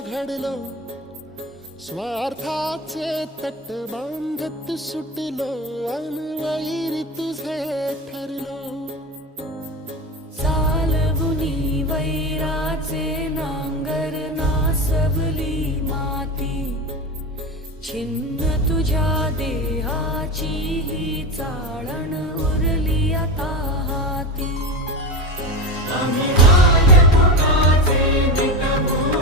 घडलो, स्वार्थाचे तट बांधत सुटलो, अनवैरी तुझे ठरलो. चालवुनी वैराचे नांगर नासवली माती, छिन्न तुझ्या देहाची ही चाळण उरली आता हाती. आम्ही राजकुमाराचे निटमू